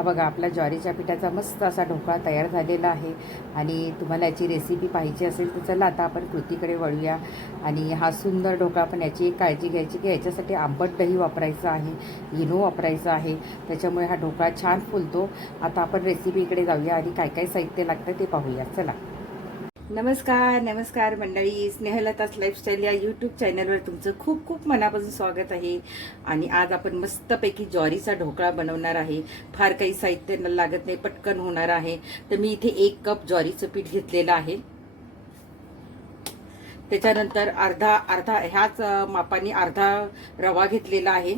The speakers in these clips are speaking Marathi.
हा बघा आपला ज्वारीच्या पिठाचा मस्त असा ढोकळा तयार झालेला आहे. आणि तुम्हाला याची रेसिपी पाहिजे असेल तर चला आता आपण कृतीकडे वळूया. आणि हा सुंदर ढोकळा पण याची एक काळजी घ्यायची की याच्यासाठी आंबट दही वापरायचं आहे इनो वापरायचं आहे. त्याच्यामुळे हा ढोकळा छान फुलतो. आता आपण रेसिपीकडे जाऊया आणि काय काय साहित्य लागतं ते पाहूया. चला. नमस्कार नमस्कार मंडळी. स्नेहलताच लाईफस्टाईल या यूट्यूब चॅनलवर तुमचं खूप खूप मनापासून स्वागत आहे. आणि आज आपण मस्तपैकी ज्वारीचा ढोकळा बनवणार आहे. फार काही साहित्य न लागत नाही पटकन होणार आहे. तर मी इथे एक कप ज्वारीचं पीठ घेतलेलं आहे. त्याच्यानंतर अर्धा अर्धा ह्याच मापाने अर्धा रवा घेतलेला आहे.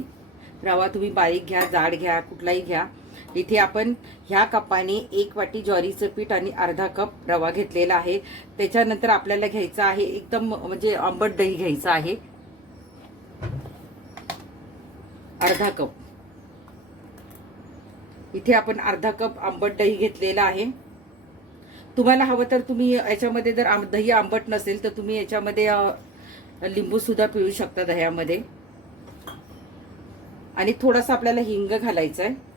रवा तुम्ही बारीक घ्या जाड घ्या कुठलाही घ्या. इथे आपण ह्या कपाने एक वाटी ज्वारीचं पीठ आणि अर्धा कप रवा घेतलेला आहे. त्याच्यानंतर आपल्याला घ्यायचं आहे एकदम म्हणजे आंबट दही घ्यायचं आहे. अर्धा कप. इथे आपण अर्धा कप आंबट दही घेतलेला आहे. तुम्हाला हवं तर तुम्ही याच्यामध्ये जर आम- दही आंबट नसेल तर तुम्ही याच्यामध्ये लिंबूसुद्धा लिंबू सुद्धा पिळू शकता दह्यामध्ये. आणि थोडासा आपल्याला हिंग घालायचं आहे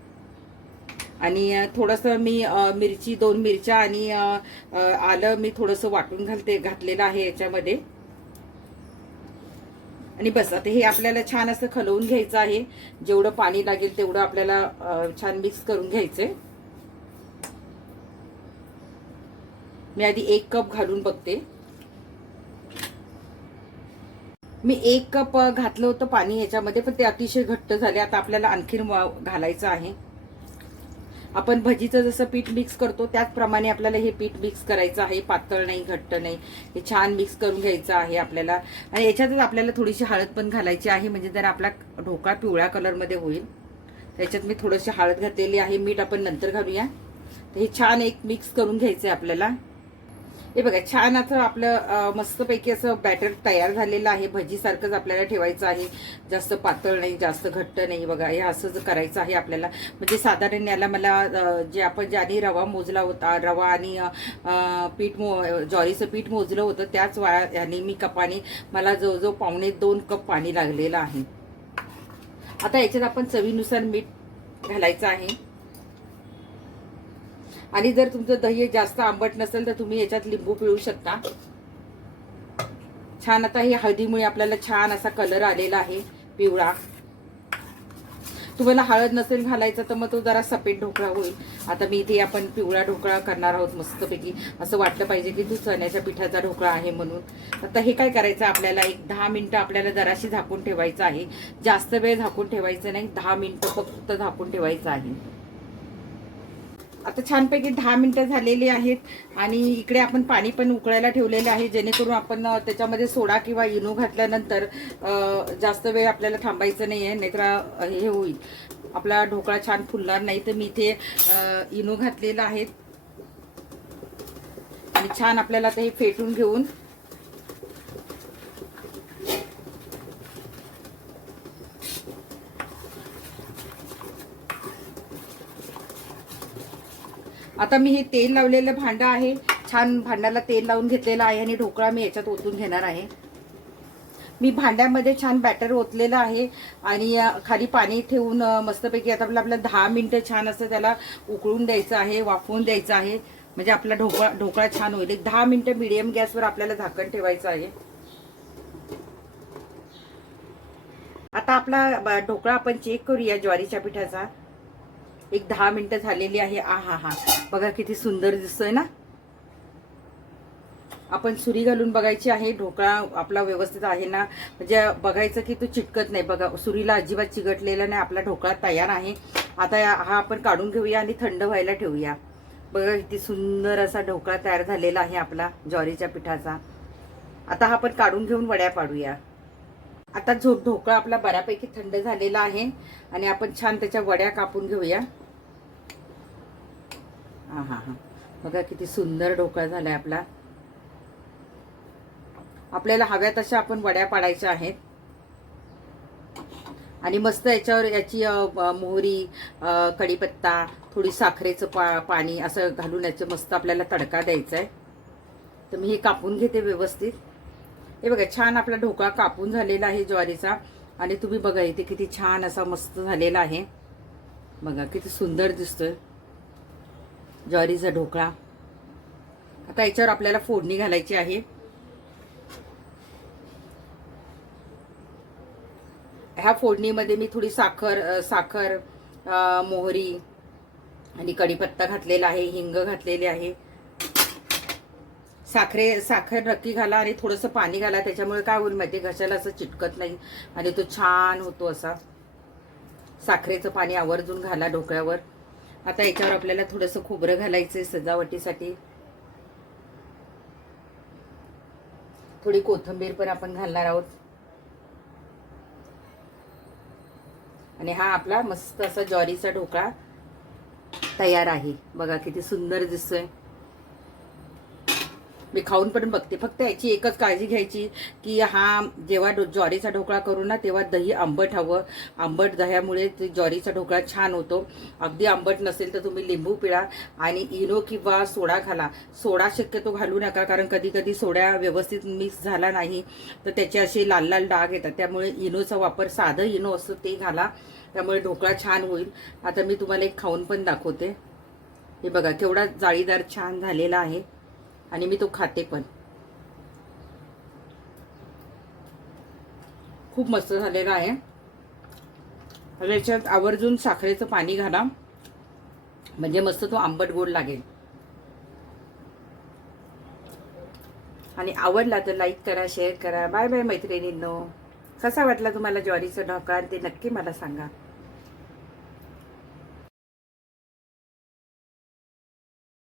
आणि थोडंसं मी मिरची दोन मिरच्या आणि आलं मी थोडंसं वाटून घालते घातलेलं आहे याच्यामध्ये. आणि बस आता हे आपल्याला छान असं खलवून घ्यायचं आहे. जेवढं पाणी लागेल तेवढं आपल्याला छान मिक्स करून घ्यायचंय. मी आधी एक कप घालून बघते. मी एक कप घातलं होतं पाणी याच्यामध्ये पण ते अतिशय घट्ट झाले. आता आपल्याला आणखीन वा- घालायचं आहे. आपण भजीचं जसं पीठ मिक्स करतो त्याचप्रमाणे आपल्याला हे पीठ मिक्स करायचं आहे. पातळ नाही घट्ट नाही. हे छान मिक्स करून घ्यायचं आहे आपल्याला. आणि याच्यातच आपल्याला थोडीशी हळद पण घालायची आहे. म्हणजे जर आपला ढोकळा पिवळ्या कलरमध्ये होईल त्याच्यात मी थोडीशी हळद घातलेली आहे. मीठ आपण नंतर घालूया. तर हे छान एक मिक्स करून घ्यायचं आहे आपल्याला. हे बघा छान असं आपलं मस्तपैकी असं बॅटर तयार झालेलं आहे. भजीसारखंच आपल्याला ठेवायचं आहे. जास्त पातळ नाही जास्त घट्ट नाही बघा. हे असं जर करायचं आहे आपल्याला. म्हणजे साधारण याला मला जे आपण ज्याने रवा मोजला होता रवा आणि पीठ मो ज्वारीचं पीठ मोजलं होतं त्याच वा याने मी कपाने मला जवळजवळ पावणे दोन कप पाणी लागलेलं आहे. आता याच्यात आपण चवीनुसार मीठ घालायचं आहे. आणि जर तुमचं दही जास्त आंबट नसेल तर तुम्ही याच्यात लिंबू पिळू शकता. छान आता हे हळदीमुळे आपल्याला छान असा कलर आलेला आहे पिवळा. तुम्हाला हळद नसेल घालायचं तर मग तो जरा सफेद ढोकळा होईल. आता मी इथे आपण पिवळा ढोकळा करणार आहोत मस्तपैकी. असं वाटलं पाहिजे की तू चण्याच्या पिठाचा ढोकळा आहे म्हणून. आता हे काय करायचं आपल्याला? एक दहा मिनटं आपल्याला जराशी झाकून ठेवायचं आहे. जास्त वेळ झाकून ठेवायचं नाही दहा मिनटं फक्त झाकून ठेवायचं आहे. आता छानपैकी दहा मिनटं झालेली आहेत आणि इकडे आपण पाणी पण उकळायला ठेवलेलं आहे. जेणेकरून आपण त्याच्यामध्ये सोडा किंवा इनो घातल्यानंतर जास्त वेळ आपल्याला थांबायचं नाही आहे नाहीतर हे होईल. आपला ढोकळा छान फुलणार नाही तर मी इथे इनो घातलेला आहे. आणि छान आपल्याला ते फेटून घेऊन आता मी हे तेल लावलेलं भांडं आहे. छान भांड्याला तेल लावून घेतलेलं आहे आणि ढोकळा मी याच्यात ओतून घेणार आहे. मी भांड्यामध्ये छान बॅटर ओतलेलं आहे आणि खाली पाणी ठेवून मस्तपैकी आता आपलं आपलं दहा मिनटं छान असं त्याला उकळून द्यायचं आहे वाफवून द्यायचं आहे. म्हणजे आपला ढोकळा ढोकळा छान होईल. एक दहा मिनटं मिडियम गॅसवर आपल्याला झाकण ठेवायचं आहे. आता आपला ब- ढोकळा आपण चेक करूया ज्वारीच्या पिठाचा. एक दहा मिनिटं झालेली आहे. आ हा हा. बघा किती सुंदर दिसतोय ना? आपण सुरी घालून बघायची आहे. ढोकळा आपला व्यवस्थित आहे ना? म्हणजे बघायचं की तो चिटकत नाही. बघा सुरीला अजिबात चिकटलेला नाही. आपला ढोकळा तयार आहे. आता हा आपण काढून घेऊया आणि थंड व्हायला ठेवूया. बघा किती सुंदर असा ढोकळा तयार झालेला आहे आपला ज्वारीच्या पिठाचा. आता हा आपण काढून घेऊन वड्या पाडूया. आता झोप ढोकळा आपला बऱ्यापैकी थंड झालेला आहे आणि आपण छान त्याच्या वड्या कापून घेऊया. हां हां हां. बघा किती सुंदर ढोकळा झालाय आपला. आपल्याला हव्या तशा आपण वड्या पाडायच्या आहेत. आणि मस्त याच्यावर याची मोहरी कढीपत्ता थोडी साखरेचं पा पाणी असं घालून याचं मस्त आपल्याला तडका द्यायचा आहे तर मी हे कापून घेते व्यवस्थित. हे बघा छान आपला ढोकळा कापून झालेला आहे ज्वारीचा. आणि तुम्ही बघा इथे किती छान असा मस्त झालेला आहे. बघा किती सुंदर दिसतोय. ज्वारीचा ढोकळा. आता याच्यावर आपल्याला फोडणी घालायची आहे. ह्या फोडणीमध्ये मी थोडी साखर साखर मोहरी आणि कढीपत्ता घातलेला आहे हिंग घातलेले आहे. साखरे साखर नक्की घाला आणि थोडंसं पाणी घाला त्याच्यामुळे काय होईल माहिती घशाला असं चिटकत नाही आणि तो छान होतो असा. साखरेचं पाणी आवर्जून घाला ढोकळ्यावर. आता याच्यावर आपल्याला थोडंसं खोबरं घालायचंय सजावटीसाठी. थोडी कोथिंबीर पण आपण घालणार आहोत. आणि हा आपला मस्त असा ज्वारीचा ढोकळा तयार आहे. बघा किती सुंदर दिसतोय. मी खाऊन पण बघते. फक्त याची एकच काळजी घ्यायची की हा जेव्हा डो- ज्वारीचा ढोकळा करू ना तेव्हा दही आंबट हवं. आंबट दह्यामुळे ते ज्वारीचा ढोकळा छान होतो. अगदी आंबट नसेल तर तुम्ही लिंबू पिळा आणि इनो किंवा सोडा घाला सोडा शक्यतो घालू नका कारण कधी कधी सोडा व्यवस्थित मिक्स झाला नाही तर त्याचे असे लाल लाल डाग येतात. त्यामुळे इनोचा वापर साधं इनो असतं ते घाला. त्यामुळे ढोकळा छान होईल. आता मी तुम्हाला एक खाऊन पण दाखवते. हे बघा केवढा जाळीदार छान झालेला आहे. आणि मी तो खाते पण. खूप मस्त झालेला आहे. त्याच्यात याच्यात आवर्जून साखरेचं पाणी घाला. म्हणजे मस्त तो आंबट गोड लागेल. आणि आवडला तर लाईक करा शेअर करा. बाय बाय मैत्रिणींनो. कसा वाटला तुम्हाला ज्वारीचा ढोकळा? ते नक्की मला सांगा.